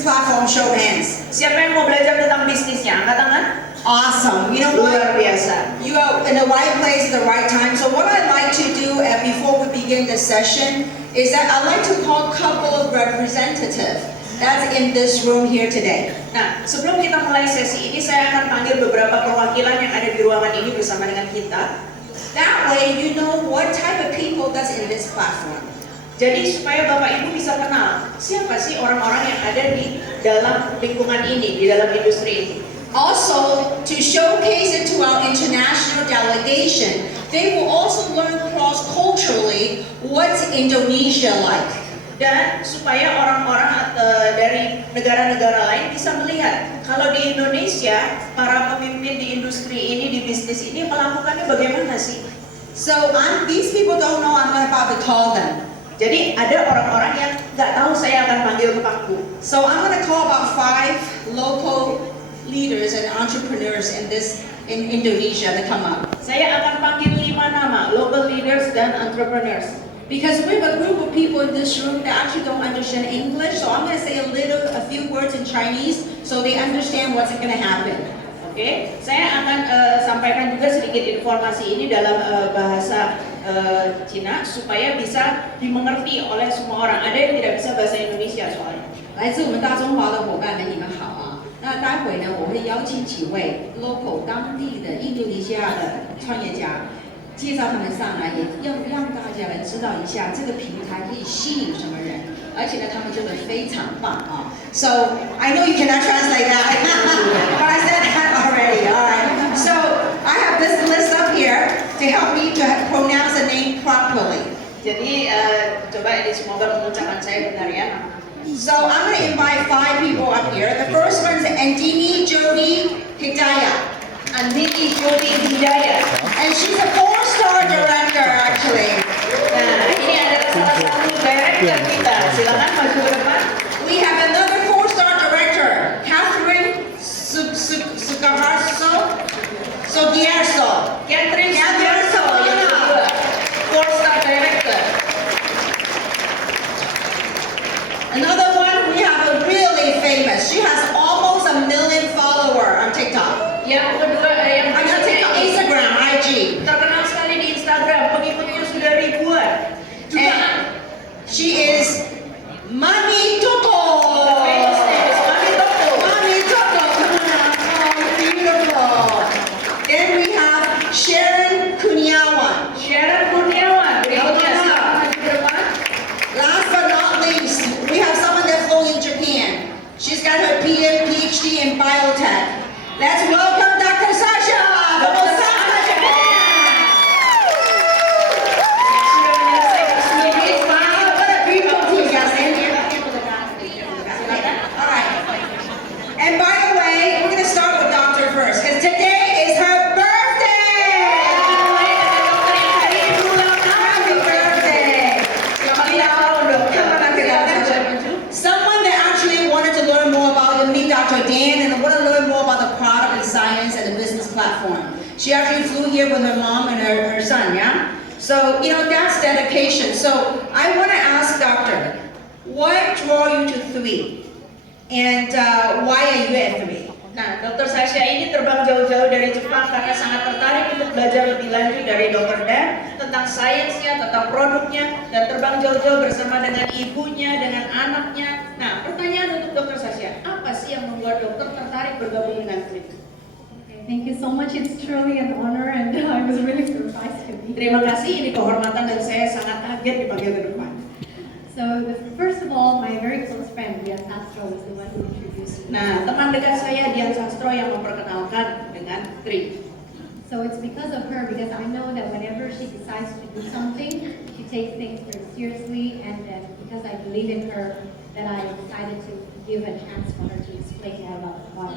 business platform? Show hands. Siapa yang mau belajar tentang bisnisnya? Angkat tangan. Awesome. You know Luar what? biasa. You are in the right place at the right time. So what I'd like to do before we begin the session is that I'd like to call a couple of representatives that's in this room here today. Nah, sebelum kita mulai sesi ini, saya akan panggil beberapa perwakilan yang ada di ruangan ini bersama dengan kita. That way you know what type of people that's in this platform. Jadi supaya Bapak Ibu bisa kenal siapa sih orang-orang yang ada di dalam lingkungan ini, di dalam industri ini. Also, to showcase it to our international delegation, they will also learn cross-culturally what's Indonesia like. Dan supaya orang-orang dari negara-negara lain bisa melihat kalau di Indonesia para pemimpin di industri ini, di bisnis ini melakukannya bagaimana sih. So these people don't know I'm about to call them. Jadi ada orang-orang yang nggak tahu saya akan panggil ke pangku. So I'm going to call about 5 local leaders and entrepreneurs in Indonesia to come up. Saya akan panggil 5 nama, local leaders dan entrepreneurs. Because we have a group of people in this room that actually don't understand English, so I'm going to say a few words in Chinese so they understand what's going to happen. Oke, saya akan sampaikan juga sedikit informasi ini dalam bahasa Cina supaya bisa dimengerti oleh semua orang. Ada yang tidak bisa bahasa Indonesia soalnya. 来自我们大中华的伙伴们，你们好啊！那待会呢，我会邀请几位 local 当地的印度尼西亚的创业家。介绍他们上来，也要让大家来知道一下这个平台可以吸引什么人，而且呢，他们真的非常棒啊。So I know you cannot translate that, but I said that already. All right. So I have this list up here to help me to pronounce the name properly. Jadi coba ini semoga pengucapan saya benar ya. So I'm going to invite 5 people up here. The first one is Andini Jodi Hidayat. Andini Jodi Hidayat. And she's a 4-star director actually. Nah, ini adalah salah satu director kita. Silakan maju ke depan. We have another 4-star director, Catherine Sugaharso. Catherine Sugiarso yang kedua, 4-star director. Another one, we have a really famous. She has almost 1 million followers on TikTok. Yang kedua, yang I'm not TikTok, Instagram, IG. terkenal sekali di Instagram, pengikutnya sudah ribuan. And she is Mami Toto. Famous name is Mami Toto. Mami Toto. Oh, beautiful. Then we have Sharon Kunyawan. Sharon Kurniawan, berikutnya silakan maju ke depan. Last but not least, we have someone that flew in Japan. She's got her PhD in biotech. Let's welcome Dr. Sasha from Osaka, Japan. Sudah menyelesaikan studi Wow, what a beautiful team, guys. All right. And by the way, we're going to start with Doctor first, because today is her birthday. Happy birthday. Someone that actually wanted to learn more about me, Dr. Dan, and want to learn more about the product and science and the business platform. She actually flew here with her mom and her son, yeah? So, you know, that's dedication. So, I want to ask Doctor, what draw you to 3? And why are you at 3? Nah, Dr. Sasha ini terbang jauh-jauh dari Jepang karena sangat tertarik untuk belajar lebih lanjut dari Dr. Dan tentang sainsnya, tentang produknya, dan terbang jauh-jauh bersama dengan ibunya, dengan anaknya. Nah, pertanyaan untuk Dr. Sasha, apa sih yang membuat dokter tertarik bergabung dengan Flip? Thank you so much. It's truly an honor, and I was really surprised to be here. Terima kasih, ini kehormatan dan saya sangat kaget dipanggil ke depan. So, first of all, my very close friend, Dian Sastro, was the one who introduced me. Nah, teman dekat saya Dian Sastro yang memperkenalkan dengan Tri. So it's because of her, because I know that whenever she decides to do something, she takes things very seriously, and then because I believe in her, that I decided to give a chance for her to explain more about what.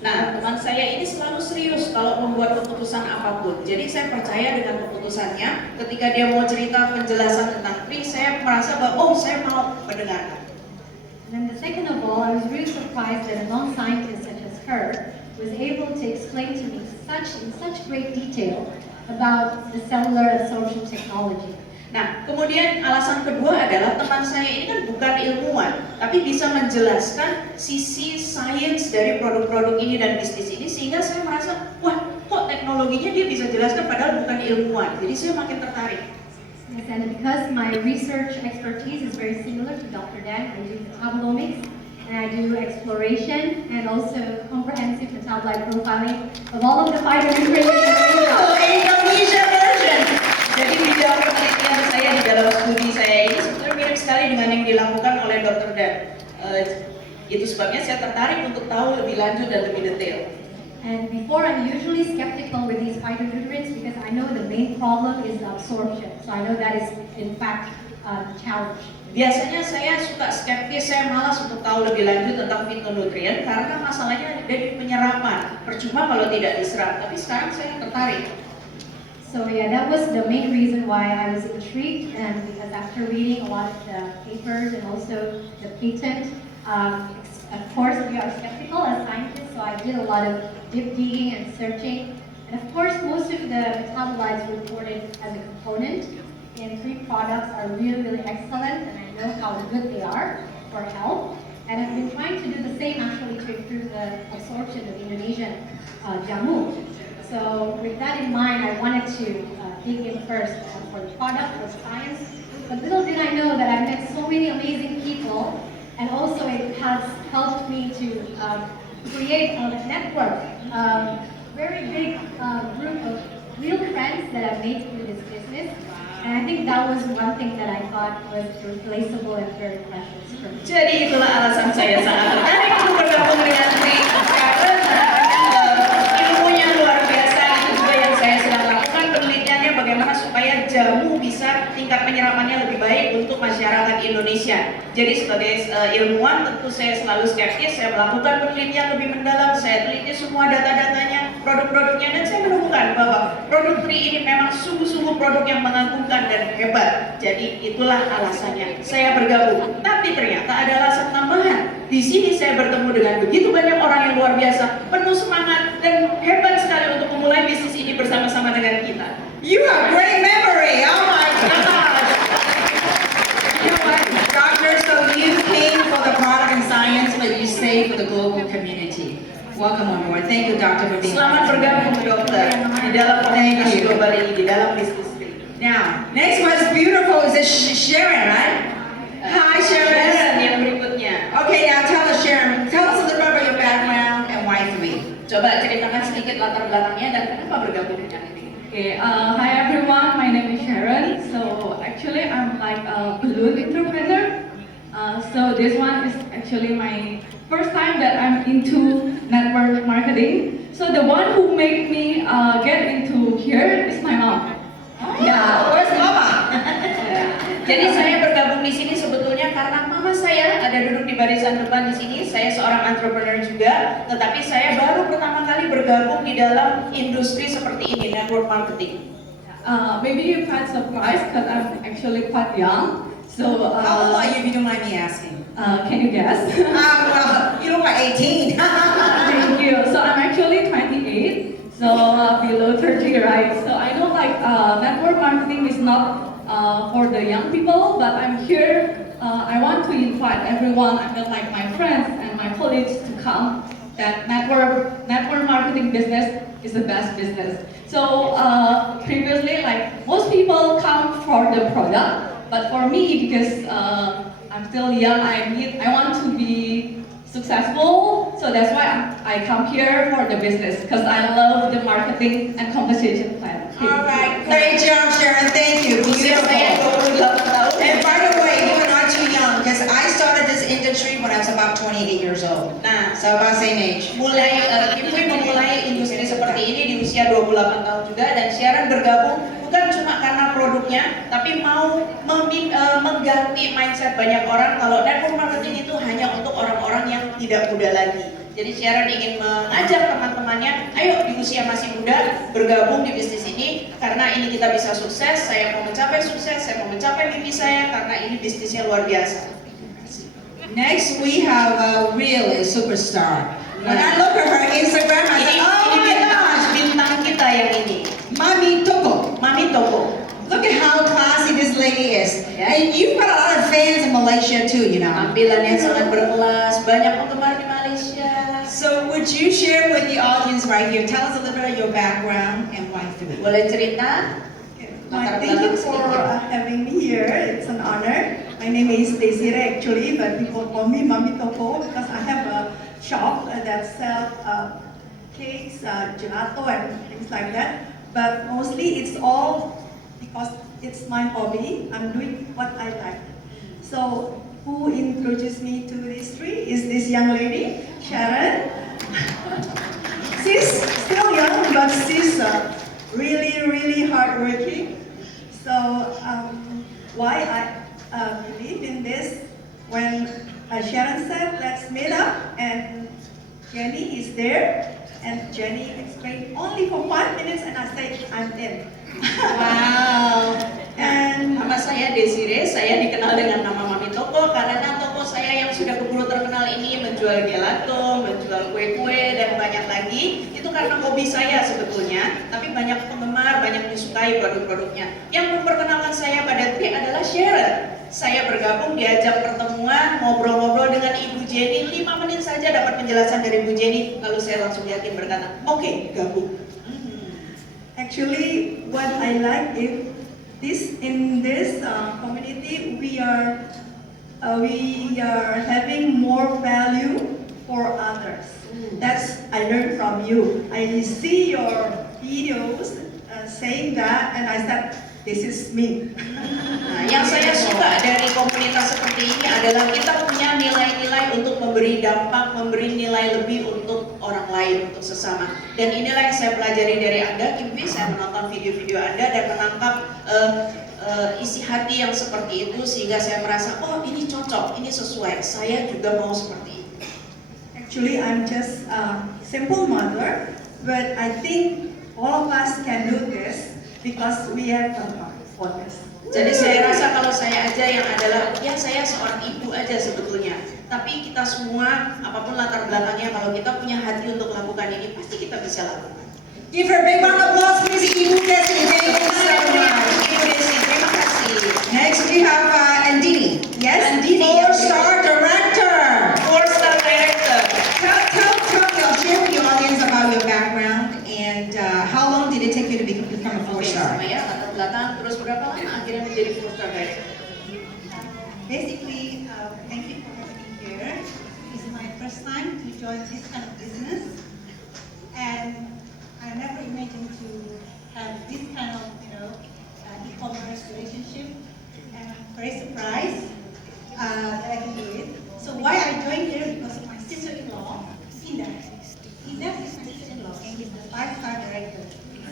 Nah, teman saya ini selalu serius kalau membuat keputusan apapun. Jadi saya percaya dengan keputusannya. Ketika dia mau cerita penjelasan tentang Tri, saya merasa bahwa saya mau mendengarkan. And then the second of all, I was really surprised that a non-scientist such as her was able to explain to me in such great detail about the cellular and social technology. Nah, kemudian alasan kedua adalah teman saya ini kan bukan ilmuwan, tapi bisa menjelaskan sisi sains dari produk-produk ini dan bisnis ini, sehingga saya merasa, wah, kok teknologinya dia bisa jelaskan padahal bukan ilmuwan. Jadi saya makin tertarik. Yes, and because my research expertise is very similar to Dr. Dan, I do metabolomics, and I do exploration and also comprehensive metabolite profiling of all of the phytonutrients in Indonesia. Indonesia version. Jadi bidang penelitian saya di dalam studi saya ini sebetulnya mirip sekali dengan yang dilakukan oleh Dr. Dan. Itu sebabnya saya tertarik untuk tahu lebih lanjut dan lebih detail. And before, I'm usually skeptical with these phytonutrients because I know the main problem is the absorption. So I know that is in fact the challenge. Biasanya saya suka skeptis, saya malas untuk tahu lebih lanjut tentang fitonutrien karena masalahnya ada di penyerapan. Percuma kalau tidak diserap, tapi sekarang saya tertarik. So yeah, that was the main reason why I was intrigued, and because after reading a lot of the papers and also the patent, of course we are skeptical as scientists, so I did a lot of deep digging and searching. And of course most of the metabolites reported as a component in 3 products are really, really excellent, and I know how good they are for health. And I've been trying to do the same actually to improve the absorption of Indonesian jamu. So with that in mind, I wanted to dig in first for the product, for science. But little did I know that I met so many amazing people, and also it has helped me to create a network, very big group of real friends that I've made through this business. And I think that was one thing that I thought was irreplaceable and very precious for me. Jadi itulah alasan saya sangat tertarik untuk bergabung dengan Tri, karena ilmunya luar biasa. Itu juga yang saya sedang lakukan penelitiannya bagaimana supaya jamu bisa tingkat penyerapannya lebih baik untuk masyarakat Indonesia. Jadi sebagai ilmuwan tentu saya selalu skeptis, saya melakukan penelitian lebih mendalam, saya teliti semua data-datanya, produk-produknya, dan saya menemukan bahwa produk Tri ini memang sungguh-sungguh produk yang mengagumkan dan hebat. Jadi itulah alasannya saya bergabung. Tapi ternyata ada alasan tambahan. Di sini saya bertemu dengan begitu banyak orang yang luar biasa, penuh semangat dan hebat sekali untuk memulai bisnis ini bersama-sama dengan kita. You have great memory. Oh my gosh. You know what, Doctor? So you came for the product and science, but you stayed for the global community. Welcome on board. Thank you, Doctor, for being. Selamat bergabung, dokter, di dalam komunitas global ini, di dalam bisnis ini. Now, next one's beautiful is Sharon, right? Hi, Sharon. Sharon yang berikutnya. Okay, now tell us, Sharon. Tell us a little bit about your background and why 3. Coba ceritakan sedikit latar belakangnya dan kenapa bergabung dengan ini. Okay, hi everyone, my name is Sharon. So actually I'm like a balloon entrepreneur. So this one is actually my first time that I'm into network marketing. So the one who made me get into here is my mom. Yeah, where's Mama? Jadi saya bergabung di sini sebetulnya karena mama saya ada duduk di barisan depan di sini. Saya seorang entrepreneur juga, tetapi saya baru pertama kali bergabung di dalam industri seperti ini, network marketing. Maybe you find surprised because I'm actually quite young. So How old are you, if you don't mind me asking? can you guess? Well, you look like 18. Thank you. So I'm actually 28, so below 30, right? So I know like network marketing is not for the young people, but I'm here. I want to invite everyone, I mean like my friends and my colleagues to come. That network marketing business is the best business. So previously, like most people come for the product, but for me, because I'm still young, I want to be successful, so that's why I come here for the business, because I love the marketing and compensation plan. All right, great job, Sharon. Thank you. Usia saya Beautiful. 28 tahun. And by the way, you are not too young because I started this industry when I was about 28 years old. Nah, So about same age. mulai Ibu memulai industri seperti ini di usia 28 tahun juga, dan Sharon bergabung bukan cuma karena produknya, tapi mau mengganti mindset banyak orang kalau network marketing itu hanya untuk orang-orang yang tidak muda lagi. Jadi Sharon ingin mengajak teman-temannya, ayo di usia masih muda bergabung di bisnis ini karena ini kita bisa sukses. Saya mau mencapai sukses, saya mau mencapai mimpi saya karena ini bisnisnya luar biasa. Next, we have a real superstar. When I look at her Instagram, I Ini say, oh my gosh, bintang kita yang ini, Mami Toko. Mami Toko. Look at how classy this lady is. And you've got a lot of fans in Malaysia too, you know. Tampilan yang sangat berkelas, banyak penggemar di Malaysia. So would you share with the audience right here, tell us a little bit of your background and why food? Boleh cerita? Thank you for having me here. It's an honor. My name is Desiree actually, but people call me Mami Toko because I have a shop that sells cakes, gelato, and things like that. But mostly it's all because it's my hobby. I'm doing what I like. So who introduced me to this tree is this young lady, Sharon. She's still young, but she's really hardworking. So why I believe in this, when Sharon said let's meet up and Jenny is there, and Jenny explained only for 5 minutes and I said I'm in. Wow. And Nama saya Desiree, saya dikenal dengan nama Mami Toko karena toko saya yang sudah keburu terkenal ini menjual gelato, menjual kue-kue dan banyak lagi. Itu karena hobi saya sebetulnya, tapi banyak penggemar, banyak disukai produk-produknya. Yang memperkenalkan saya pada Tri adalah Sharon. Saya bergabung diajak pertemuan, ngobrol-ngobrol dengan Ibu Jenny, 5 menit saja dapat penjelasan dari Ibu Jenny, lalu saya langsung yakin berkata, oke, gabung. actually, what I like is in this community we are having more value for others. That's I learned from you. I see your videos saying that, and I said, this is me. Nah, yang saya suka dari komunitas seperti ini adalah kita punya nilai-nilai untuk memberi dampak, memberi nilai lebih untuk orang lain, untuk sesama. Dan inilah yang saya pelajari dari Anda, Kimpi. Saya menonton video-video Anda dan menangkap isi hati yang seperti itu, sehingga saya merasa, oh ini cocok, ini sesuai, saya juga mau seperti itu. Actually, I'm just a simple mother, but I think all of us can do this because we have a heart for this. Jadi saya rasa kalau saya aja yang adalah, ya saya seorang ibu aja sebetulnya. Tapi kita semua, apapun latar belakangnya, kalau kita punya hati untuk lakukan ini, pasti kita bisa lakukan. Give her a big round of applause, please, Ibu Desi. Thank you so much. Ibu Desi, terima kasih. Next we have Andini. Yes, Andini. 4-star director. 4-star director. Tell, share with the audience about your background and how long did it take you to become a 4-star? Sama ya, latar belakang, terus berapa lama akhirnya menjadi 4-star director? Basically, thank you for having me here. This is my first time to join this kind of business, and I never imagined to have this kind of, e-commerce relationship. And I'm very surprised that I can do it. So why I joined here? Because of my sister-in-law, Indah. Indah is my sister-in-law, and he's the 5-star director.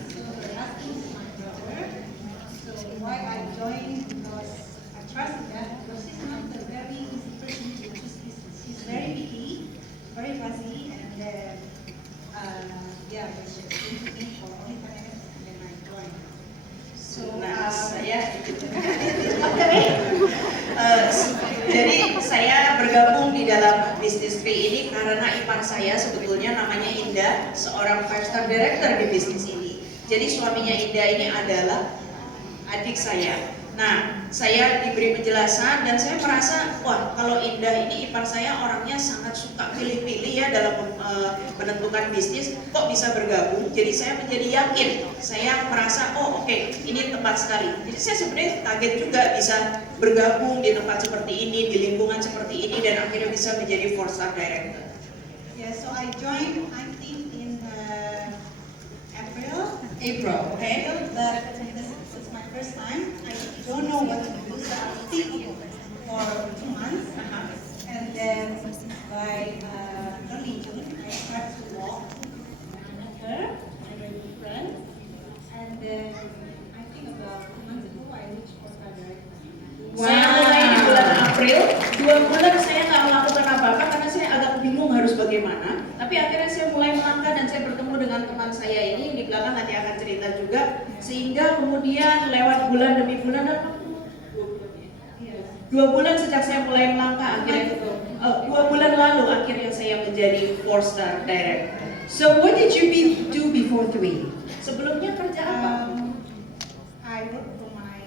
So her husband is my brother. So why I joined? Because I trust that, because she's not a very easy person to choose business. She's very picky, very fussy, and but she came to me for only 5 minutes, and then I joined. So jadi saya bergabung di dalam bisnis Tri ini karena ipar saya sebetulnya namanya Indah, seorang 5-star director di bisnis ini. Jadi suaminya Indah ini adalah adik saya. Nah, saya diberi penjelasan dan saya merasa, wah kalau Indah ini ipar saya orangnya sangat suka pilih-pilih ya dalam menentukan bisnis, kok bisa bergabung. Jadi saya menjadi yakin, saya merasa, oh oke, ini tepat sekali. Jadi saya sebenarnya kaget juga bisa bergabung di tempat seperti ini, di lingkungan seperti ini, dan akhirnya bisa menjadi 4-star director. yeah, so I joined, I think in April. Okay. But this is my first time. I don't know what to do, so I think for 2 months. And then by early June, I start to walk. I met her, my very good friend. And then I think about 2 months ago, I reached Costa Director. Saya mulai di bulan April, 2 bulan saya nggak melakukan apa-apa karena saya agak bingung harus bagaimana. Tapi akhirnya saya mulai melangkah dan saya bertemu dengan teman saya ini, di belakang nanti akan cerita juga. Sehingga kemudian lewat bulan demi bulan, dan 2 bulan sejak saya mulai melangkah, akhirnya 2 bulan lalu akhirnya saya menjadi 4-star director. So what did you do before 3? Sebelumnya kerja apa? I work for my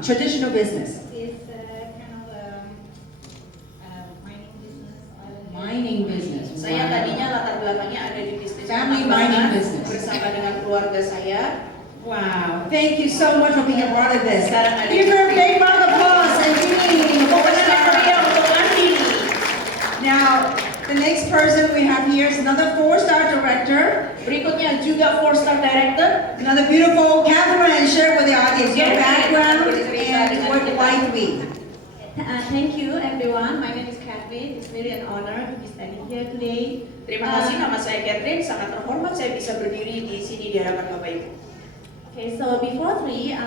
traditional business? It's kind of mining business. Oil and gas. Mining business. Saya Wow. tadinya latar belakangnya ada di bisnis Family pertambangan mining business. bersama dengan keluarga saya. Wow. Thank you so much for being a part of this. Sekarang ada- Give her a big round of applause and Pokoknya meriah untuk Andini. Now, the next person we have here is another 4-star director. Berikutnya juga 4-star director. Another beautiful Catherine. Share with the audience your Yeah. background and why 3. Thank you everyone. My name is Catherine. It's really an honor to be standing here today. Terima kasih, nama saya Catherine. Sangat terhormat saya bisa berdiri di sini di hadapan Bapak Ibu. Okay, so before 3,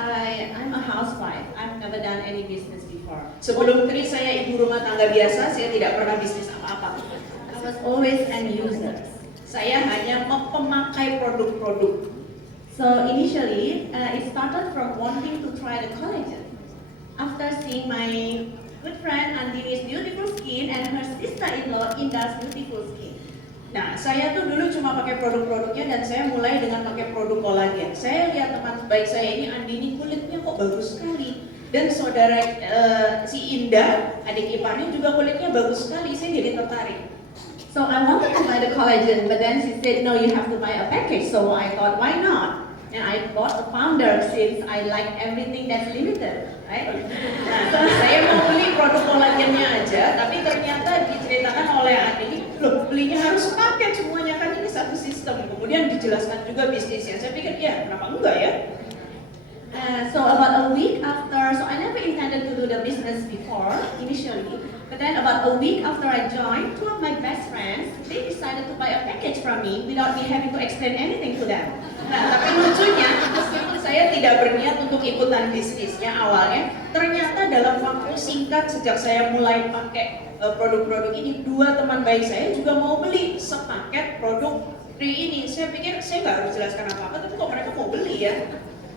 I'm a housewife. I've never done any business before. Sebelum Tri, saya ibu rumah tangga biasa. Saya tidak pernah bisnis apa-apa. I was always an user. Saya hanya pemakai produk-produk. So initially, it started from wanting to try the collagen. After seeing my good friend Andini's beautiful skin and her sister-in-law Inda's beautiful skin. Nah, saya tuh dulu cuma pakai produk-produknya dan saya mulai dengan pakai produk kolagen. Saya lihat teman baik saya ini, Andini, kulitnya kok bagus sekali. Dan saudara si Indah, adik iparnya juga kulitnya bagus sekali. Saya jadi tertarik. So I wanted to buy the collagen, but then she said, no, you have to buy a package. So I thought, why not? And I bought a founder since I like everything that's limited, right? Nah, saya mau beli produk kolagennya aja, tapi ternyata diceritakan oleh Andini, loh, belinya harus paket semuanya, kan ini satu sistem. Kemudian dijelaskan juga bisnisnya. Saya pikir, ya kenapa enggak ya? So about a week after, so I never intended to do the business before initially, but then about a week after I joined, 2 of my best friends, they decided to buy a package from me without me having to explain anything to them. Nah, tapi lucunya, meskipun saya tidak berniat untuk ikutan bisnisnya awalnya, ternyata dalam waktu singkat sejak saya mulai pakai produk-produk ini, 2 teman baik saya juga mau beli sepaket produk Tri ini. Saya pikir saya nggak harus jelaskan apa-apa, tapi kok mereka mau beli ya?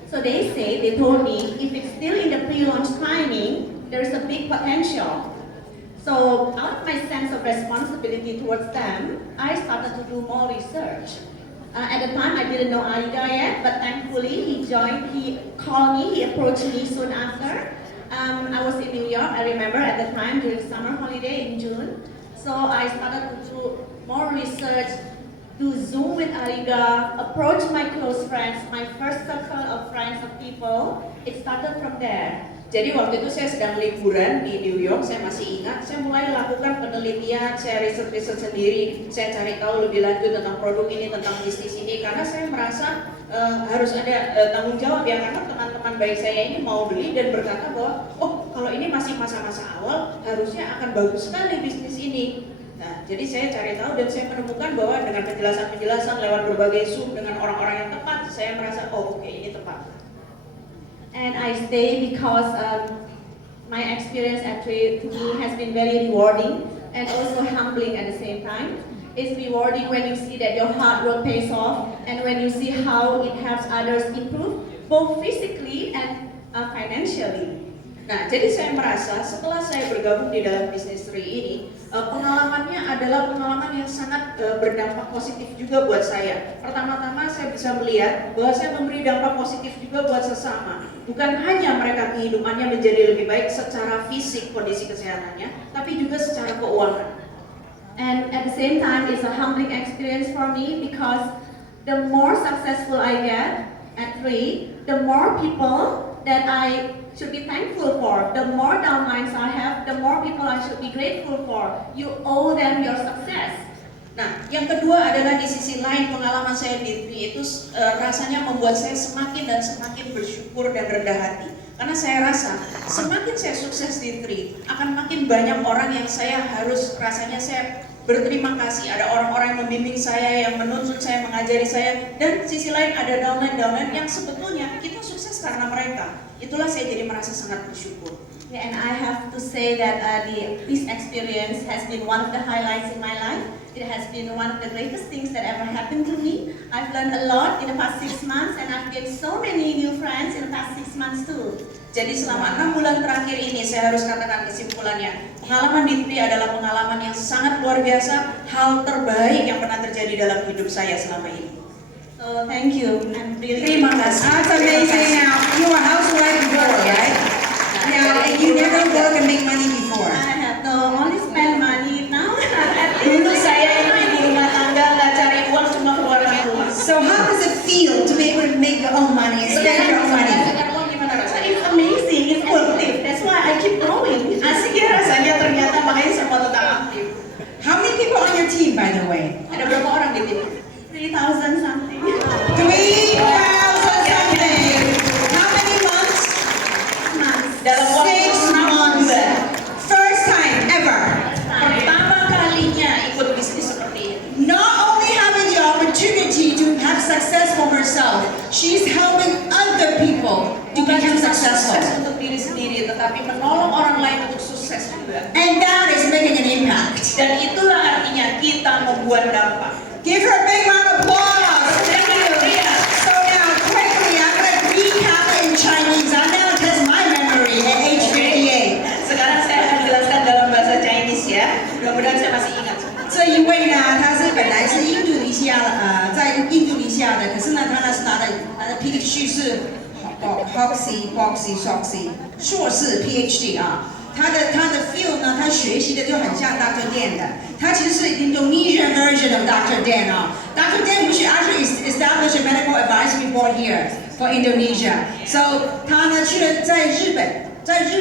So they told me, if it's still in the pre-launch timing, there is a big potential. So out of my sense of responsibility towards them, I started to do more research. At the time, I didn't know Aida yet, but thankfully he called me, he approached me soon after. I was in New York, I remember at the time during summer holiday in June. So I started to do more research, do Zoom with Aida, approach my close friends, my first circle of friends of people. It started from there. Jadi waktu itu saya sedang liburan di New York, saya masih ingat, saya mulai lakukan penelitian, saya riset sendiri, saya cari tahu lebih lanjut tentang produk ini, tentang bisnis ini, karena saya merasa harus ada tanggung jawab ya, karena teman-teman baik saya ini mau beli dan berkata bahwa, oh kalau ini masih masa-masa awal, harusnya akan bagus sekali bisnis ini. Nah, jadi saya cari tahu dan saya menemukan bahwa dengan penjelasan-penjelasan lewat berbagai Zoom dengan orang-orang yang tepat, saya merasa, oh oke, ini tepat. And I stay because my experience at Trade to me has been very rewarding and also humbling at the same time. It's rewarding when you see that your hard work pays off and when you see how it helps others improve both physically and financially. Nah, jadi saya merasa setelah saya bergabung di dalam bisnis Tri ini, pengalamannya adalah pengalaman yang sangat berdampak positif juga buat saya. Pertama-tama saya bisa melihat bahwa saya memberi dampak positif juga buat sesama. Bukan hanya mereka kehidupannya menjadi lebih baik secara fisik kondisi kesehatannya, tapi juga secara keuangan. And at the same time, it's a humbling experience for me because the more successful I get at Trade, the more people that I should be thankful for. The more downlines I have, the more people I should be grateful for. You owe them your success. Nah, yang kedua adalah di sisi lain pengalaman saya di Tri itu rasanya membuat saya semakin dan semakin bersyukur dan rendah hati. Karena saya rasa semakin saya sukses di Tri, akan makin banyak orang yang saya harus rasanya saya berterima kasih. Ada orang-orang yang membimbing saya, yang menuntut saya, mengajari saya, dan di sisi lain ada downline yang sebetulnya kita sukses karena mereka. Itulah saya jadi merasa sangat bersyukur. Yeah, and I have to say that this experience has been one of the highlights in my life. It has been one of the greatest things that ever happened to me. I've learned a lot in the past 6 months and I've gained so many new friends in the past 6 months too. Jadi selama 6 bulan terakhir ini saya harus katakan kesimpulannya, pengalaman di Tri adalah pengalaman yang sangat luar biasa, hal terbaik yang pernah terjadi dalam hidup saya selama ini. So thank you. I'm really Terima kasih. That's amazing. Now, you were housewife before, right? successful. sukses untuk diri sendiri, tetapi menolong orang lain untuk sukses juga. And that is making an impact. Dan itulah artinya kita membuat dampak. Give her a big round of applause. Thank you. So now, quickly, I'm going to recap it in Chinese. I now test my memory at age 58. Sekarang saya akan jelaskan dalam bahasa Chinese ya. Mudah-mudahan saya masih ingat. 这一位呢，他是本来是印度尼西亚在印度尼西亚的，可是呢，他是拿的 PhD 是硕士 PhD 啊。他的 field 呢，他学习的就很像 Dr. Dan 的，他其实是 Indonesian version of Dr. Dan 啊。Dr. Dan we should actually establish a medical advisory board here for Indonesia. So 他呢去了在日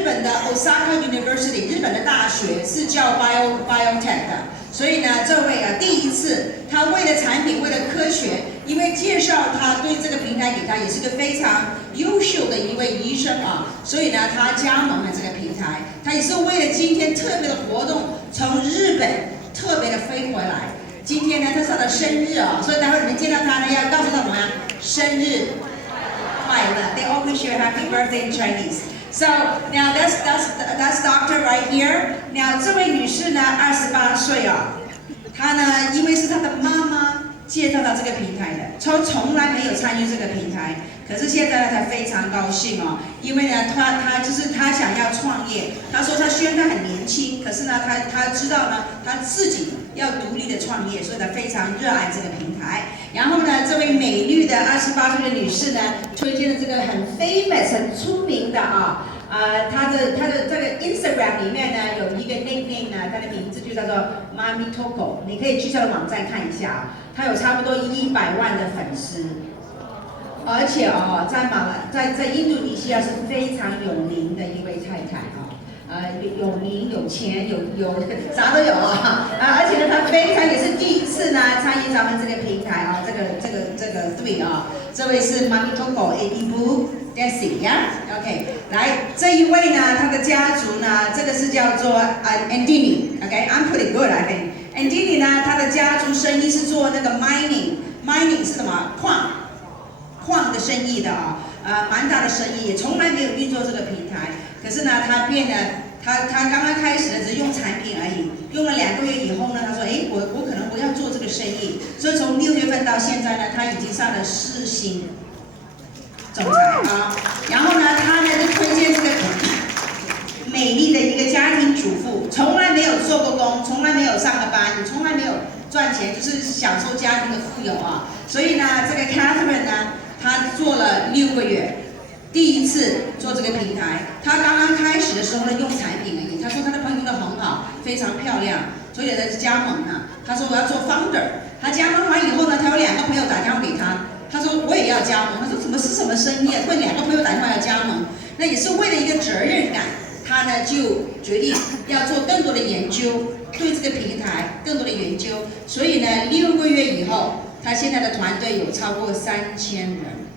本的 Osaka University 日本的大学是教 biotech 的。所以呢，这位第一次，他为了产品，为了科学，因为介绍他对这个平台给他，也是个非常优秀的一位医生啊，所以呢，他加盟了这个平台。他也是为了今天特别的活动，从日本特别的飞回来。今天呢，他是他的生日啊，所以待会你们见到他呢，要告诉他什么呀？生日快乐。They always share happy birthday in Chinese. So now that's doctor right here. Now 这位女士呢，28岁啊，她呢因为是她的妈妈介绍到这个平台的，从来没有参与这个平台，可是现在呢，她非常高兴哦，因为呢，她就是她想要创业，她说她虽然她很年轻，可是呢，她知道呢，她自己要独立的创业，所以她非常热爱这个平台。然后呢，这位美丽的28岁的女士呢，推荐了这个很 famous 很出名的啊。她的这个 Instagram 里面呢有一个 nickname 呢，她的名字就叫做 Mami Toko， 你可以去她的网站看一下，她有差不多100万的粉丝，而且在印度尼西亚是非常有名的一位太太有名有钱有啥都有而且呢，她非常也是第一次呢参与咱们这个平台这个队这位是 Mami Toko Ibu Desi 呀 ，OK， 来这一位呢，他的家族呢，这个是叫做Andini，OK，I'm pretty good I think。Andini 呢，他的家族生意是做那个 mining 是什么矿的生意的蛮大的生意，也从来没有运作这个平台。可是呢，他刚刚开始的只是用产品而已，用了2个月以后呢，他说，我可能不要做这个生意，所以从6月份到现在呢，他已经上了4星总裁然后呢，他呢就推荐这个美丽的一个家庭主妇，从来没有做过工，从来没有上过班，也从来没有赚钱，就是享受家庭的富有所以呢，这个 Catherine 呢，她做了6个月。第一次做这个平台，他刚刚开始的时候呢，用产品而已。他说他的朋友用得很好，非常漂亮，所以他是加盟了。他说我要做 founder。他加盟完以后呢，他有2个朋友打电话给他，他说我也要加盟。他说是什么生意会2个朋友打电话要加盟？那也是为了一个责任感，他呢就决定要做更多的研究，对这个平台更多的研究。所以呢，6个月以后，他现在的团队有超过3000人。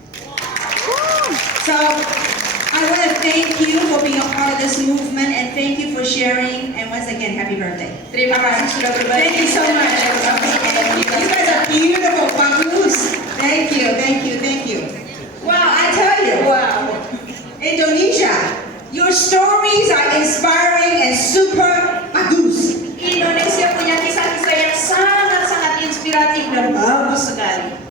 So, I want to thank you for being a part of this movement and thank you for sharing. And once again, happy birthday. Terima kasih sudah berbagi. Thank you so much. You guys are beautiful, bagus. Thank you. Wow, I tell you, Indonesia, your stories are inspiring and super